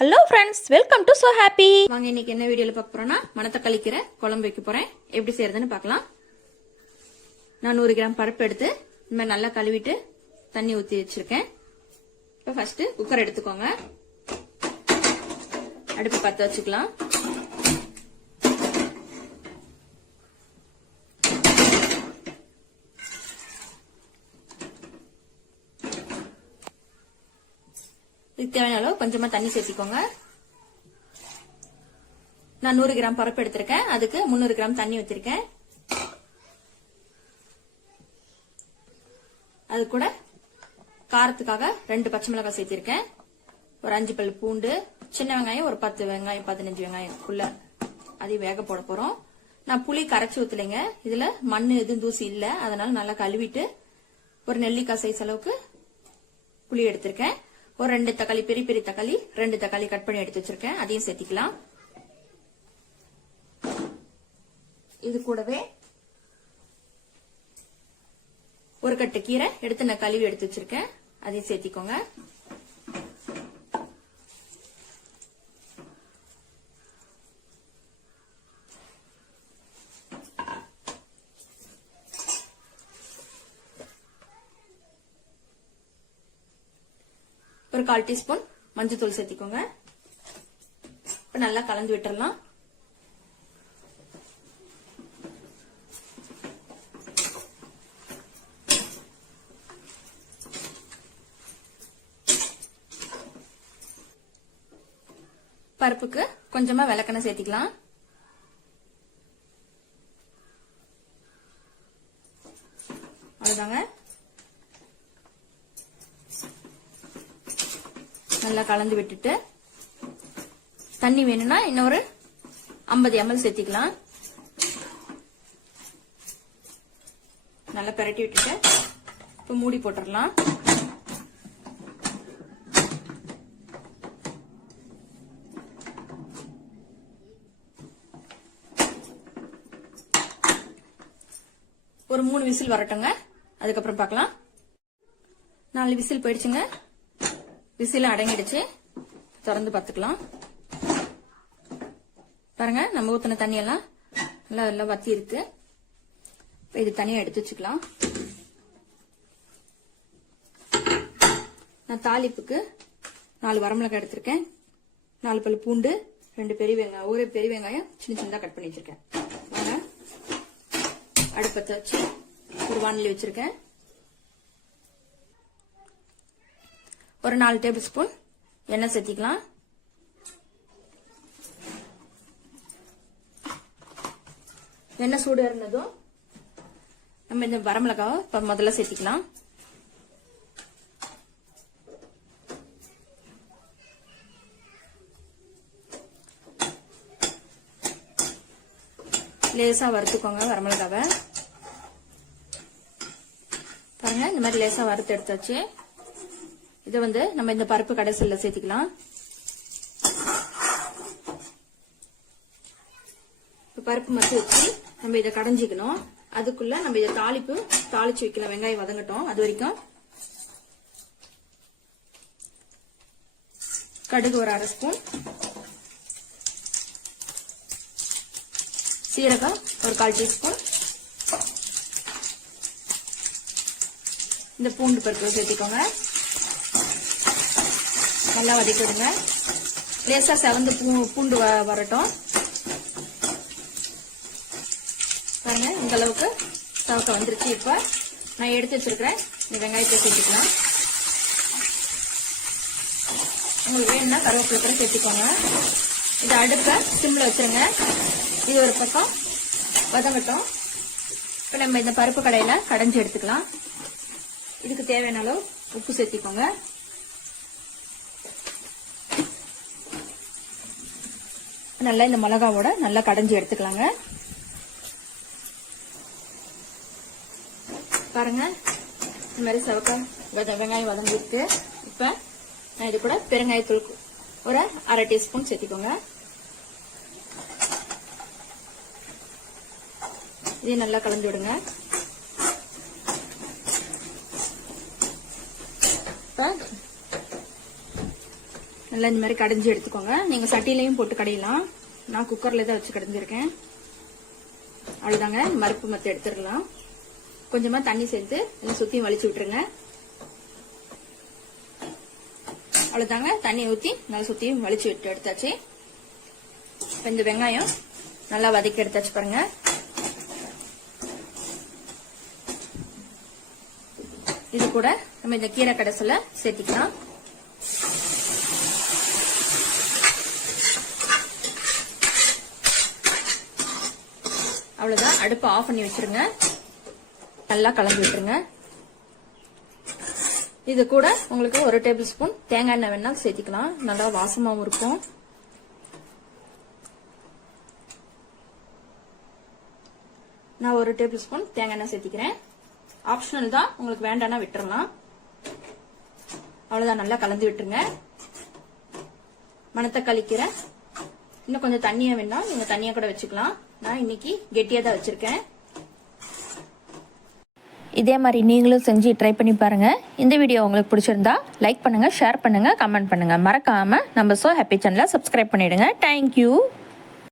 Hello friends welcome to so happy வாங்க இன்னைக்கு என்ன வீடியோல பார்க்க போறோம்னா மணத்தக்காளி கீரை குழம்பு வைக்க போறேன். எப்படி செய்யறதுன்னு பார்க்கலாம். நான் நூறு கிராம் பருப்பு எடுத்து இந்த மாதிரி நல்லா கழுவிட்டு தண்ணி ஊற்றி வச்சிருக்கேன். இப்போ ஃபர்ஸ்ட் குக்கர் எடுத்துக்கோங்க. அடுப்பு பற்ற வச்சுக்கலாம். இதுக்கு தேவையான அளவு கொஞ்சமா தண்ணி சேர்த்திக்கோங்க. நான் நூறு கிராம் பருப்பு எடுத்திருக்கேன். அதுக்கு முந்நூறு கிராம் தண்ணி ஊத்திருக்கேன். அது கூட காரத்துக்காக ரெண்டு பச்சை மிளகாய் சேர்த்திருக்கேன். ஒரு அஞ்சு பல் பூண்டு சின்ன வெங்காயம் ஒரு பத்து வெங்காயம் பதினஞ்சு வெங்காயம். வெங்காயம்க்குள்ள அதையும் வேக போட போறோம். நான் புளி கரைச்சி ஊத்தலைங்க. இதுல மண் எதுவும் தூசி இல்ல. அதனால நல்லா கழுவிட்டு ஒரு நெல்லிக்காய் சைஸ் அளவுக்கு புளி எடுத்திருக்கேன். ஒரு ரெண்டு தக்காளி பெரிய பெரிய தக்காளி ரெண்டு தக்காளி கட் பண்ணி எடுத்து வச்சிருக்கேன். அதையும் சேர்த்திக்கலாம். இது கூடவே ஒரு கட்டு கீரை எடுத்து நான் கழுவி எடுத்து வச்சிருக்கேன். அதையும் சேர்த்திக்கோங்க. ஒரு கால் டீஸ்பூன் மஞ்சத்தூள் சேர்த்திக்கோங்க. இப்ப நல்லா கலந்து விட்டுறலாம். பருப்புக்கு கொஞ்சமா விளக்கெண்ணெய் சேர்த்திக்கலாம். நல்லா கலந்து விட்டுட்டு தண்ணி வேணும்னா இன்னொரு ஐம்பது எம்எல் சேர்த்திக்கலாம். நல்லா பிரட்டி விட்டுட்டு இப்போ மூடி போட்டுடலாம் ஒரு மூணு விசில் வரட்டுங்க. அதுக்கப்புறம் பார்க்கலாம். நாலு விசில் போயிடுச்சுங்க. விசில அடங்கிடுச்சு. திறந்து பார்த்துக்கலாம். பாருங்க நம்ம ஊத்தின தண்ணி எல்லாம் நல்லா நல்லா வத்தி இருக்கு இது தனியா எடுத்து வச்சுக்கலாம். நான் தாளிப்புக்கு நாலு வரமிளகாய் எடுத்திருக்கேன். நாலு பல் பூண்டு ரெண்டு பெரிய வெங்காயம் ஒரு பெரிய வெங்காயம் சின்ன சின்னதா கட் பண்ணி வச்சிருக்கேன். அடுப்பத்தை வச்சு ஒரு வானிலை வச்சிருக்கேன். ஒரு நாலு டேபிள் ஸ்பூன் எண்ணெய் சேர்த்திக்கலாம். எண்ணெய் சூடு இருந்ததும் நம்ம இந்த வரமிளகாவை இப்போ முதல்ல சேர்த்திக்கலாம். லேசா வறுத்துக்கோங்க வரமிளகாவை. பாருங்க இந்த மாதிரி லேசா வறுத்து எடுத்தாச்சு. இதை வந்து நம்ம இந்த பருப்பு கடைசியில் சேர்த்துக்கலாம். பருப்பு மட்டும் வச்சு நம்ம இதை கடைஞ்சிக்கணும். அதுக்குள்ள நம்ம இதை தாளிப்பு தாளிச்சு வைக்கலாம் வெங்காயம் வதங்கட்டும். அது வரைக்கும் கடுகு ஒரு அரை ஸ்பூன். சீரகம் ஒரு கால் டீஸ்பூன். இந்த பூண்டு பருப்பு சேர்த்திக்கோங்க. நல்லா வதக்கி விடுங்க லேசா செவந்து பூ- பூண்டு வ- வரட்டும். பாருங்க இந்த அளவுக்கு சவக்க வந்துருச்சு. இப்ப நான் எடுத்து வச்சிருக்கிறேன். இந்த வெங்காயத்தை சேர்த்துக்கலாம். உங்களுக்கு வேணும்னா கருவேப்பிலை கூட சேர்த்துக்கோங்க. இது அடுப்ப சிம்ல வச்சிருங்க. இது ஒரு பக்கம் வதங்கட்டும். இப்ப நம்ம இந்த பருப்பு கடையில கடைஞ்சி எடுத்துக்கலாம். இதுக்கு தேவையான அளவு உப்பு சேர்த்திக்கோங்க. நல்லா இந்த மிளகாவோட நல்லா கடைஞ்சி எடுத்துக்கலாங்க. பாருங்க இந்த மாதிரி சவக்க வெங்காயம் வதங்கிருக்கு இப்ப நான் இது கூட பெருங்காயத்தூள் ஒரு அரை டீஸ்பூன் சேர்த்திக்கோங்க. இதையும் நல்லா கலந்து விடுங்க. இப்ப நல்லா இந்த மாதிரி கடைஞ்சி எடுத்துக்கோங்க. நீங்கள் சட்டிலையும் போட்டு கடையலாம். நான் குக்கரில் தான் வச்சு கடைஞ்சிருக்கேன். அவ்வளோதாங்க மறுப்பு மத்த எடுத்துடலாம். கொஞ்சமாக தண்ணி சேர்த்து எல்லாம் சுற்றியும் வலிச்சு விட்டுருங்க. அவ்வளோதாங்க தண்ணி ஊற்றி நல்லா சுற்றியும் வலிச்சு விட்டு எடுத்தாச்சு. இப்போ இந்த வெங்காயம் நல்லா வதக்கி எடுத்தாச்சு பாருங்க. இது கூட நம்ம இந்த கீரை கடைசில சேர்த்திக்கலாம். அவ்வளவுதான். அடுப்பு ஆஃப் பண்ணி வச்சிருங்க. நல்லா கலந்து விட்டுருங்க. இது கூட உங்களுக்கு ஒரு டேபிள் ஸ்பூன் தேங்காய் எண்ணெய் வேணா சேர்த்திக்கலாம். நல்லா வாசமாவும் இருக்கும். நான் ஒரு டேபிள் ஸ்பூன் தேங்காய் எண்ணெய் சேர்த்திக்கிறேன். ஆப்ஷனல் தான். உங்களுக்கு வேண்டாம்னா விட்டுறலாம். அவ்வளவுதான். நல்லா கலந்து விட்டுருங்க. மணத்தை கழிக்கிறேன் இன்னும் கொஞ்சம் தண்ணியை வேணா நீங்க தண்ணியை கூட வச்சுக்கலாம். நான் இன்னைக்கு கெட்டியா தான் வச்சிருக்கேன். இதே மாதிரி நீங்களும் செஞ்சு ட்ரை பண்ணி பாருங்கள் இந்த வீடியோ உங்களுக்கு பிடிச்சிருந்தா லைக் பண்ணுங்கள் ஷேர் பண்ணுங்கள் கமெண்ட் பண்ணுங்கள் மறக்காமல் நம்ம ஸோ ஹாப்பி சேனலை சப்ஸ்கிரைப் பண்ணிவிடுங்க தேங்க்யூ